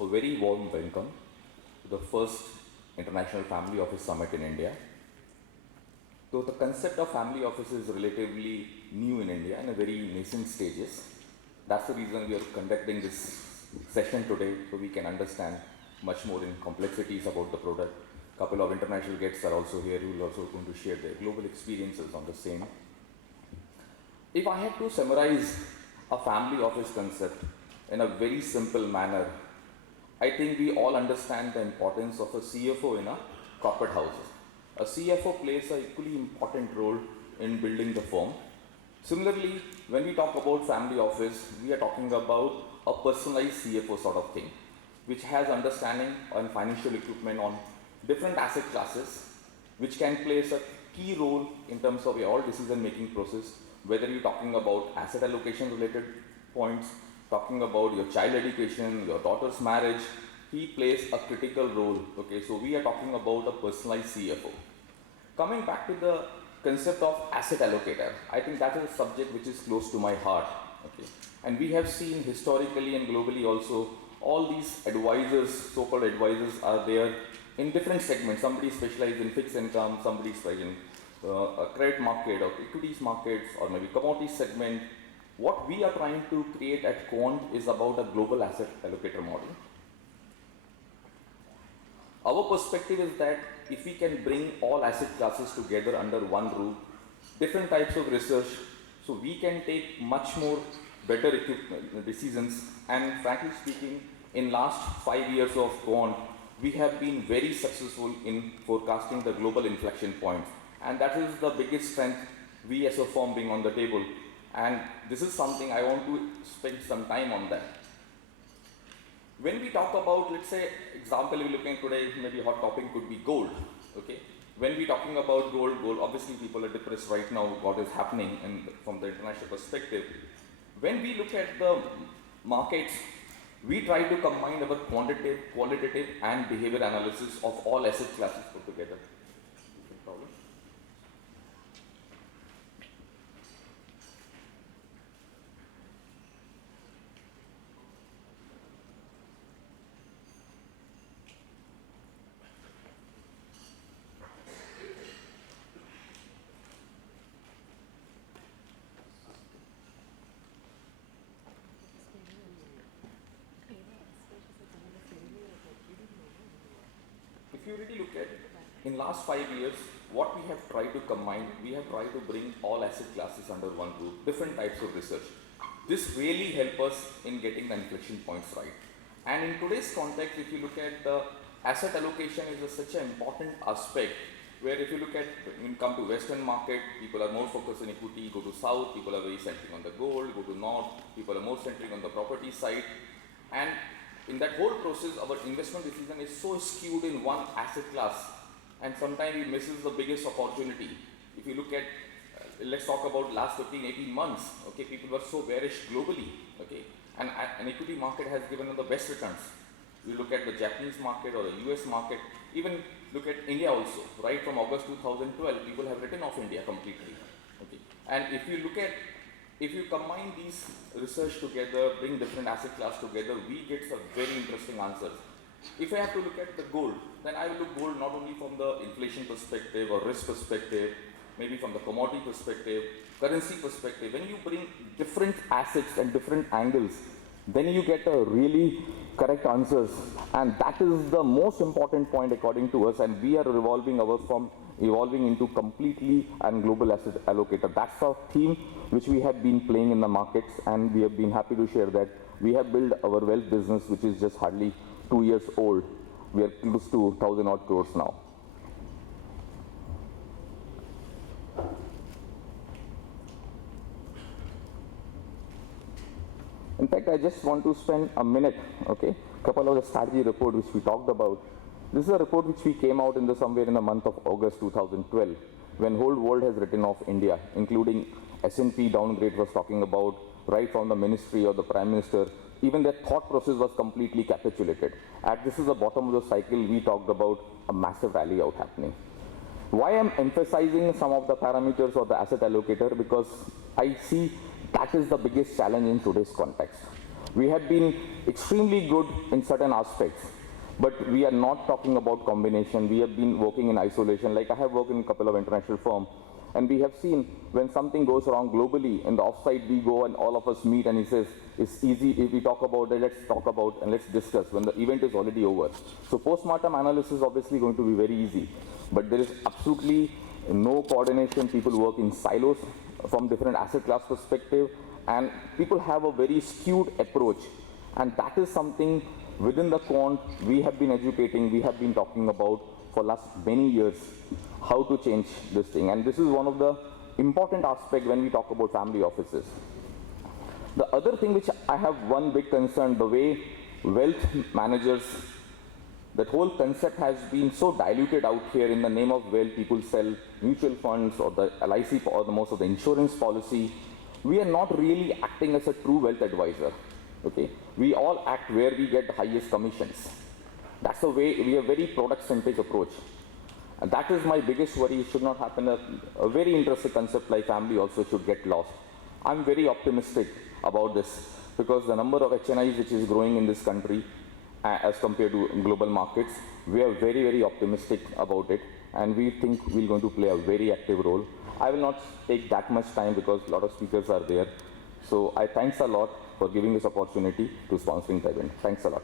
A very warm welcome to the first International Family Office Summit in India. Though the concept of family office is relatively new in India in a very nascent stages, that's the reason we are conducting this session today, so we can understand much more in complexities about the product. A couple of international guests are also here who will also going to share their global experiences on the same. If I had to summarize a family office concept in a very simple manner, I think we all understand the importance of a CFO in a corporate house. A CFO plays an equally important role in building the firm. Similarly, when we talk about family office, we are talking about a personalized CFO sort of thing, which has understanding on financial equipment on different asset classes, which can play a key role in terms of your all decision-making process, whether you're talking about asset allocation related points, talking about your child education, your daughter's marriage, he plays a critical role. Okay, so we are talking about a personalized CFO. Coming back to the concept of asset allocator, I think that is a subject which is close to my heart. Okay, and we have seen historically and globally also all these advisors, so-called advisors, are there in different segments. Somebody specialized in fixed income, somebody specialized in a credit market or equities markets or maybe commodity segment. What we are trying to create at Quant is about a global asset allocator model. Our perspective is that if we can bring all asset classes together under one roof, different types of research, so we can take much more better decisions. And frankly speaking, in last 5 years of Quant, we have been very successful in forecasting the global inflection points. And that is the biggest strength we as a firm bring on the table. And this is something I want to spend some time on that. When we talk about, let's say, example we're looking today, maybe hot topic could be gold. Okay. When we're talking about gold, obviously people are depressed right now, what is happening from the international perspective. When we look at the markets, we try to combine our qualitative and behavior analysis of all asset classes put together. If you really look at in last 5 years, what we have tried to combine, we have tried to bring all asset classes under one roof, different types of research. This really helps us in getting the inflection points right. And in today's context, if you look at the asset allocation is such an important aspect, where if you look at, when you come to Western market, people are more focused on equity, go to South, people are very centric on the gold, go to North, people are more centric on the property side. And in that whole process, our investment decision is so skewed in one asset class, and sometimes it misses the biggest opportunity. If you look at, let's talk about last 15, 18 months, okay, people were so bearish globally, okay, and an equity market has given them the best returns. You look at the Japanese market or the US market, even look at India also, right from August 2012, people have written off India completely, okay. And if you combine these research together, bring different asset class together, we get some very interesting answers. If I have to look at the gold, then I will look gold not only from the inflation perspective or risk perspective, maybe from the commodity perspective, currency perspective. When you bring different assets and different angles, then you get a really correct answers. And that is the most important point according to us, and we are revolving our firm evolving into completely and global asset allocator. That's our theme which we have been playing in the markets, and we have been happy to share that we have built our wealth business, which is just hardly 2 years old. We are close to 1,000 odd crores now. In fact, I just want to spend a minute, okay, couple of the strategy report which we talked about. This is a report which we came out in somewhere in the month of August 2012, when whole world has written off India, including S&P downgrade was talking about, right from the ministry or the prime minister, even their thought process was completely capitulated. At this is the bottom of the cycle, we talked about a massive rally out happening. Why I'm emphasizing some of the parameters of the asset allocator, because I see that is the biggest challenge in today's context. We have been extremely good in certain aspects, but we are not talking about combination. We have been working in isolation. Like I have worked in a couple of international firms, and we have seen when something goes wrong globally, in the offsite we go and all of us meet and he says, it's easy, if we talk about it, let's talk about and let's discuss when the event is already over. So postmortem analysis is obviously going to be very easy, but there is absolutely no coordination. People work in silos from different asset class perspective, and people have a very skewed approach, and that is something within the quant we have been educating, we have been talking about for last many years, how to change this thing. And this is one of the important aspects when we talk about family offices. The other thing which I have one big concern, the way wealth managers, that whole concept has been so diluted out here. In the name of wealth, people sell mutual funds or the LIC or the most of the insurance policy. We are not really acting as a true wealth advisor. Okay, we all act where we get the highest commissions. That's the way we have very product-centric approach. And that is my biggest worry. It should not happen. A very interesting concept like family also should get lost. I'm very optimistic about this because the number of HNIs which is growing in this country as compared to global markets, we are very, very optimistic about it, and we think we're going to play a very active role. I will not take that much time because a lot of speakers are there. So I thanks a lot for giving this opportunity to sponsoring the event. Thanks a lot.